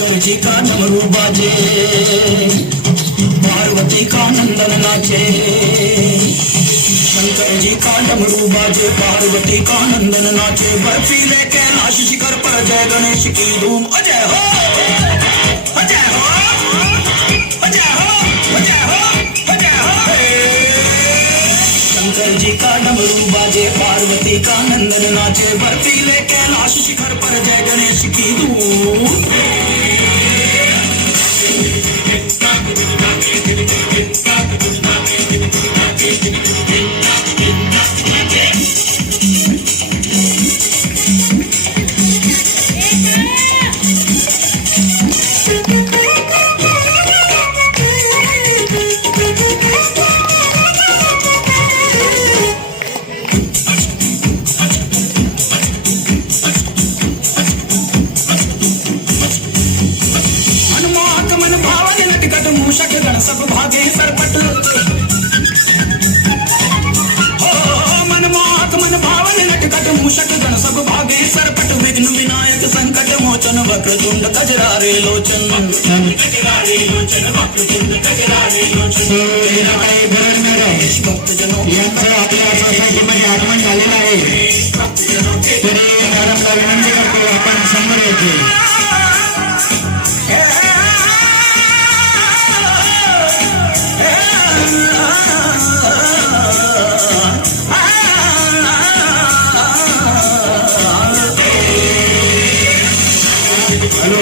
शंकर जी का डमरू बाजे, पार्वती का नंदन नाचे। शंकर जी का डमरू बाजे, पार्वती का नंदन नाचे। बर्फीले कैलाश शिखर पर जय गणेश की धूम। अजय हो, अजय हो, अजय हो, अजय हो, अजय हो। शंकर जी का डमरू बाजे, पार्वती का नंदन नाचे। बर्फीले कैलाश शिखर पर जय गणेश की धूम। मूषक गण सब भागे सरपट, हो मनमोहक मन भावन नटखट। मूषक गण सब भागे सरपट, विघ्न विनायक संकट मोचन। वक्रतुंड गजरारे लोचन, गजरारे लोचन, वक्रतुंड गजरारे लोचन। भक्तजनों यांचं आपल्या सोसायटीमध्ये आगमन झालेलं आहे, तरी मॅडमला विनंती करतो आपण समोर येते। हॅलो